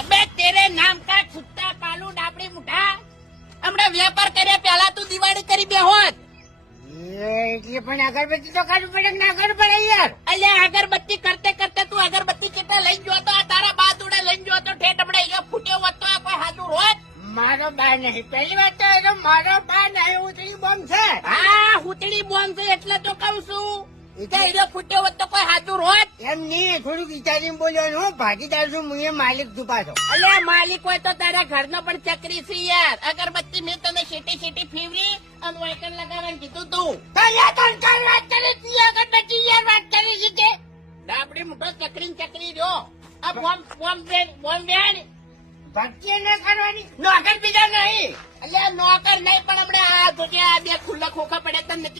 અબે તેરે નામ કા કુત્તા પાલુ ડાબડી મુઠા હમણાં વેપાર કર્યા પહેલા તું દિવાળી કરી બેહોત એટલે પણ અગરબત્તી તો કાઢવું પડે ના કરવું પડે યાર. અલ્યા અગરબત્તી કરતે કરતે તું અગરબત્તી કેટલા લઈને ગયો તો આ તારા બા જોડે લઈને ગયો તો ઠેઠ હમણાં અહીંયા ફૂટ્યો હોત તો આ કોઈ હાજુ રોત. મારો બા નહીં. પહેલી વાત તો એ તો મારો બા નહીં ઉતરી બોમ્બ છે. હા હુતડી બોમ્બ છે એટલે તો કઉ છું કે અહીંયા ફૂટ્યો હોત તો કોઈ હાજુ રોત. એમ નહીં, થોડુંક વિચારીને બોલ્યો. હું ભાગીદાર છું, હું એ માલિક છું પાછો. અલ્યા માલિક હોય તો તારા ઘરનો પણ ચકરી છે યાર. અગરબત્તી મેં તને શેટી શેટી ફેવરી અને વાયકન લગાવવાનું કીધું તું. તો યાર તને કાલ વાત કરી હતી, અગરબત્તી યાર વાત કરી છે તે. ડાબડી મોટો ચકરી ચકરી રહ્યો આ બોમ્બ બેન ભક્તિ ન કરવાની, નોકર બીજા નહીં. અલ્યા નોકર નહીં પણ હમણાં આ બે ખુલ્લા ખોખા પડ્યા તને નથી